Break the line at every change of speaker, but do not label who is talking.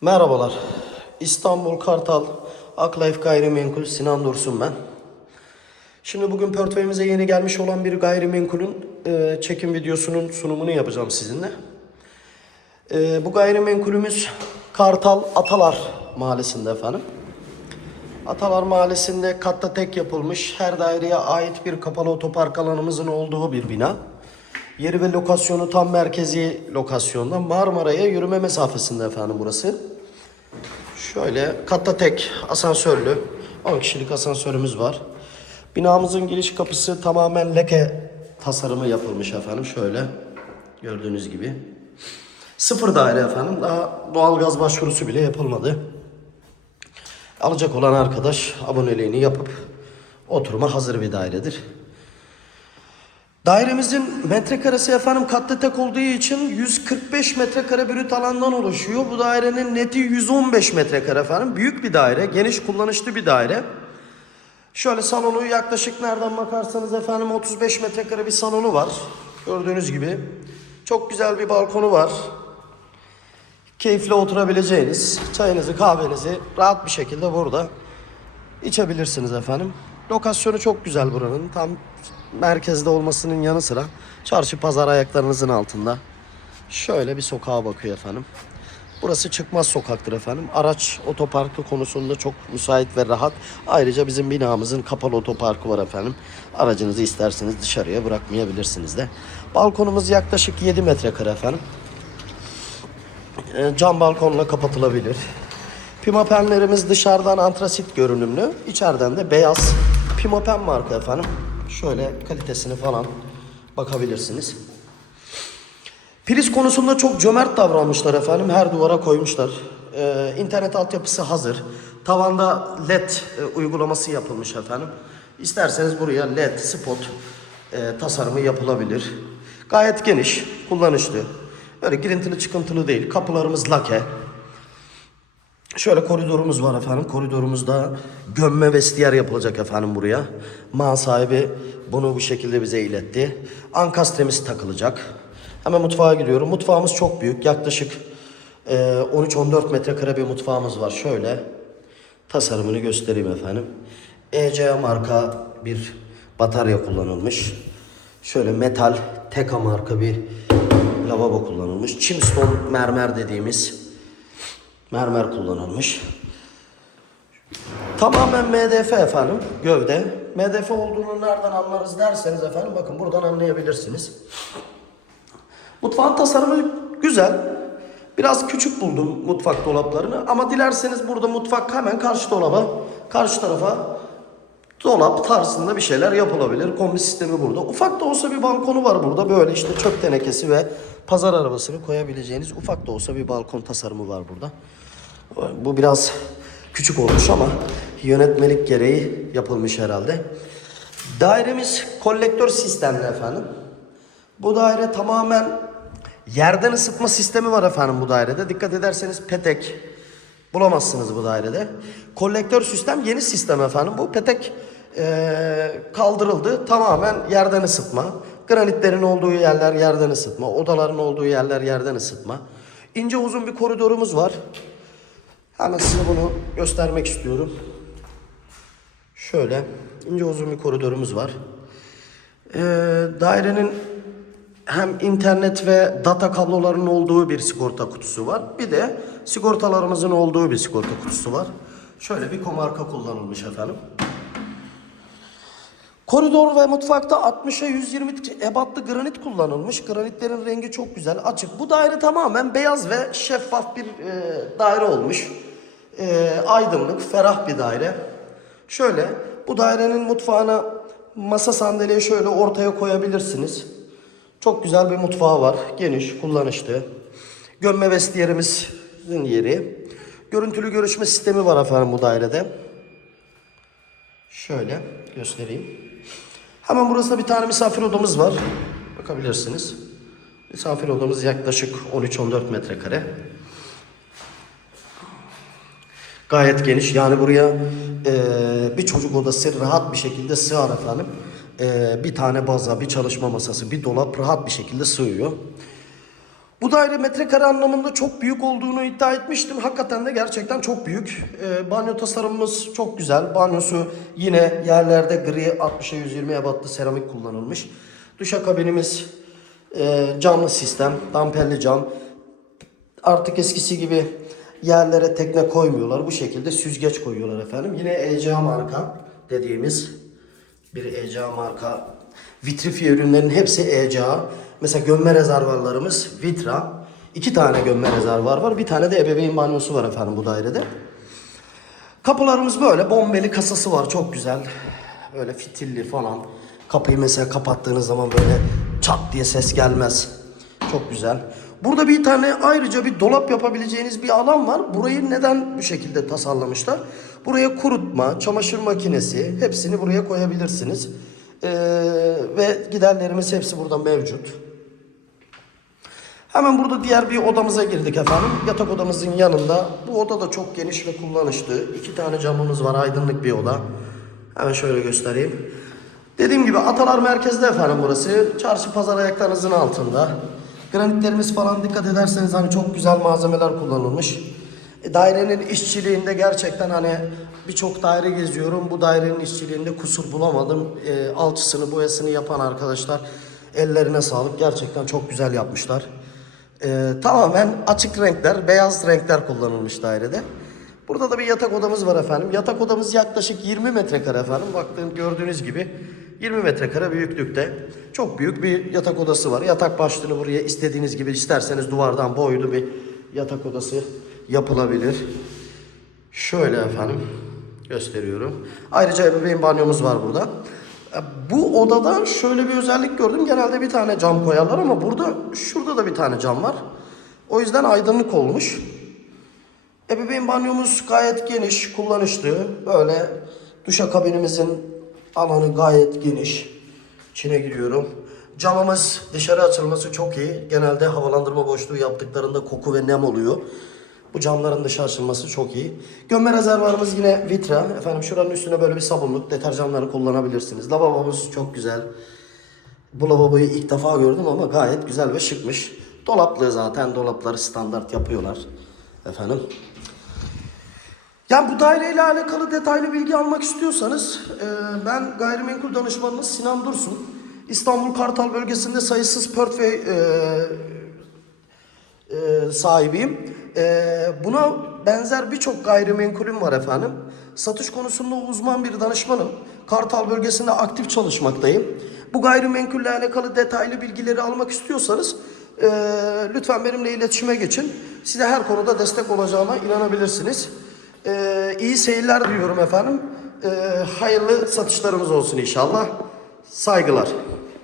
Merhabalar. İstanbul Kartal Aklife Gayrimenkul Sinan Dursun ben. Şimdi bugün portföyümüze yeni gelmiş olan bir gayrimenkulün e, çekim videosunun sunumunu yapacağım sizinle. E, bu gayrimenkulümüz Kartal Atalar Mahallesi'nde efendim. Atalar Mahallesi'nde katta tek yapılmış her daireye ait bir kapalı otopark alanımızın olduğu bir bina. Yeri ve lokasyonu tam merkezi lokasyonda Marmara'ya yürüme mesafesinde efendim burası. Şöyle katta tek asansörlü 10 kişilik asansörümüz var. Binamızın giriş kapısı tamamen leke tasarımı yapılmış efendim. Şöyle gördüğünüz gibi. Sıfır daire efendim. Daha doğalgaz başvurusu bile yapılmadı. Alacak olan arkadaş aboneliğini yapıp oturuma hazır bir dairedir. Dairemizin metrekaresi efendim katlı tek olduğu için 145 metrekare brüt alandan oluşuyor. Bu dairenin neti 115 metrekare efendim. Büyük bir daire, geniş kullanışlı bir daire. Şöyle salonu yaklaşık nereden bakarsanız efendim 35 metrekare bir salonu var. Gördüğünüz gibi. Çok güzel bir balkonu var. Keyifli oturabileceğiniz çayınızı kahvenizi rahat bir şekilde burada içebilirsiniz efendim. Lokasyonu çok güzel buranın. Tam merkezde olmasının yanı sıra çarşı pazar ayaklarınızın altında. Şöyle bir sokağa bakıyor efendim. Burası çıkmaz sokaktır efendim. Araç otoparkı konusunda çok müsait ve rahat. Ayrıca bizim binamızın kapalı otoparkı var efendim. Aracınızı isterseniz dışarıya bırakmayabilirsiniz de. Balkonumuz yaklaşık 7 metrekare efendim. E, Cam balkonla kapatılabilir. Pimapenlerimiz dışarıdan antrasit görünümlü, içeriden de beyaz Pimapen marka efendim. Şöyle kalitesini falan bakabilirsiniz. Priz konusunda çok cömert davranmışlar efendim. Her duvara koymuşlar. Ee, internet altyapısı hazır. Tavanda LED e, uygulaması yapılmış efendim. İsterseniz buraya LED, spot e, tasarımı yapılabilir. Gayet geniş, kullanışlı. Böyle girintili çıkıntılı değil. Kapılarımız lake. Şöyle koridorumuz var efendim. Koridorumuzda gömme vestiyer yapılacak efendim buraya. Mal sahibi bunu bu şekilde bize iletti. Ankastremiz takılacak. Hemen mutfağa gidiyorum. Mutfağımız çok büyük. Yaklaşık e, 13-14 metrekare bir mutfağımız var. Şöyle tasarımını göstereyim efendim. ECA marka bir batarya kullanılmış. Şöyle metal Teka marka bir lavabo kullanılmış. Chimstone mermer dediğimiz mermer kullanılmış. Tamamen MDF efendim gövde. MDF olduğunu nereden anlarız derseniz efendim bakın buradan anlayabilirsiniz. Mutfağın tasarımı güzel. Biraz küçük buldum mutfak dolaplarını ama dilerseniz burada mutfak hemen karşı dolaba, karşı tarafa dolap tarzında bir şeyler yapılabilir. Kombi sistemi burada. Ufak da olsa bir balkonu var burada. Böyle işte çöp tenekesi ve pazar arabasını koyabileceğiniz ufak da olsa bir balkon tasarımı var burada. Bu biraz küçük olmuş ama yönetmelik gereği yapılmış herhalde. Dairemiz kolektör sistemli efendim. Bu daire tamamen yerden ısıtma sistemi var efendim bu dairede. Dikkat ederseniz petek bulamazsınız bu dairede. Kolektör sistem yeni sistem efendim. Bu petek eee, kaldırıldı. Tamamen yerden ısıtma. Granitlerin olduğu yerler yerden ısıtma. Odaların olduğu yerler yerden ısıtma. İnce uzun bir koridorumuz var. Hemen size bunu göstermek istiyorum. Şöyle ince uzun bir koridorumuz var. Ee, dairenin hem internet ve data kablolarının olduğu bir sigorta kutusu var. Bir de sigortalarımızın olduğu bir sigorta kutusu var. Şöyle bir komarka kullanılmış efendim. Koridor ve mutfakta 60'a 120 ebatlı granit kullanılmış. Granitlerin rengi çok güzel, açık. Bu daire tamamen beyaz ve şeffaf bir e, daire olmuş. E, aydınlık, ferah bir daire. Şöyle, bu dairenin mutfağına masa sandalye şöyle ortaya koyabilirsiniz. Çok güzel bir mutfağı var. Geniş, kullanışlı. Gömme vestiyerimizin yeri. Görüntülü görüşme sistemi var efendim bu dairede. Şöyle göstereyim. Hemen burası bir tane misafir odamız var. Bakabilirsiniz. Misafir odamız yaklaşık 13-14 metrekare. Gayet geniş. Yani buraya e, bir çocuk odası rahat bir şekilde sığar efendim. E, bir tane baza, bir çalışma masası, bir dolap rahat bir şekilde sığıyor. Bu daire metrekare anlamında çok büyük olduğunu iddia etmiştim. Hakikaten de gerçekten çok büyük. Ee, banyo tasarımımız çok güzel. Banyosu yine yerlerde gri 60'a 120 ebatlı seramik kullanılmış. Duşakabinimiz e, camlı sistem, damperli cam. Artık eskisi gibi yerlere tekne koymuyorlar. Bu şekilde süzgeç koyuyorlar efendim. Yine ECA marka dediğimiz bir ECA marka vitrifiye ürünlerin hepsi ECA. Mesela gömme rezervarlarımız Vitra. İki tane gömme rezervar var. Bir tane de ebeveyn banyosu var efendim bu dairede. Kapılarımız böyle. Bombeli kasası var. Çok güzel. Böyle fitilli falan. Kapıyı mesela kapattığınız zaman böyle çat diye ses gelmez. Çok güzel. Burada bir tane ayrıca bir dolap yapabileceğiniz bir alan var. Burayı neden bu şekilde tasarlamışlar? Buraya kurutma, çamaşır makinesi hepsini buraya koyabilirsiniz. Ee, ve giderlerimiz hepsi burada mevcut. Hemen burada diğer bir odamıza girdik efendim. Yatak odamızın yanında. Bu oda da çok geniş ve kullanışlı. İki tane camımız var. Aydınlık bir oda. Hemen şöyle göstereyim. Dediğim gibi Atalar merkezde efendim burası. Çarşı pazar ayaklarınızın altında. Granitlerimiz falan dikkat ederseniz hani çok güzel malzemeler kullanılmış. E, dairenin işçiliğinde gerçekten hani birçok daire geziyorum. Bu dairenin işçiliğinde kusur bulamadım. E, alçısını boyasını yapan arkadaşlar ellerine sağlık. Gerçekten çok güzel yapmışlar. Ee, tamamen açık renkler, beyaz renkler kullanılmış dairede. Burada da bir yatak odamız var efendim. Yatak odamız yaklaşık 20 metrekare efendim. Baktığın gördüğünüz gibi 20 metrekare büyüklükte. Çok büyük bir yatak odası var. Yatak başlığını buraya istediğiniz gibi isterseniz duvardan boylu bir yatak odası yapılabilir. Şöyle efendim gösteriyorum. Ayrıca ebeveyn banyomuz var burada. E, Bu odada şöyle bir özellik gördüm. Genelde bir tane cam koyarlar ama burada şurada da bir tane cam var. O yüzden aydınlık olmuş. Ebeveyn banyomuz gayet geniş, kullanışlı. Böyle duşakabinimizin alanı gayet geniş. İçine giriyorum. Camımız dışarı açılması çok iyi. Genelde havalandırma boşluğu yaptıklarında koku ve nem oluyor. Bu camların dışarı açılması çok iyi. Gömme rezervarımız yine vitra. Efendim şuranın üstüne böyle bir sabunluk, deterjanları kullanabilirsiniz. Lavabomuz çok güzel. Bu lavaboyu ilk defa gördüm ama gayet güzel ve şıkmış. Dolaplı zaten dolapları standart yapıyorlar. Efendim. Yani bu daireyle alakalı detaylı bilgi almak istiyorsanız e, ben gayrimenkul danışmanınız Sinan Dursun. İstanbul Kartal bölgesinde sayısız portföy e, e, sahibiyim. E, buna benzer birçok gayrimenkulüm var efendim. Satış konusunda uzman bir danışmanım. Kartal bölgesinde aktif çalışmaktayım. Bu gayrimenkulle alakalı detaylı bilgileri almak istiyorsanız e, lütfen benimle iletişime geçin. Size her konuda destek olacağıma inanabilirsiniz. E, iyi seyirler diliyorum efendim. E, hayırlı satışlarımız olsun inşallah. Saygılar.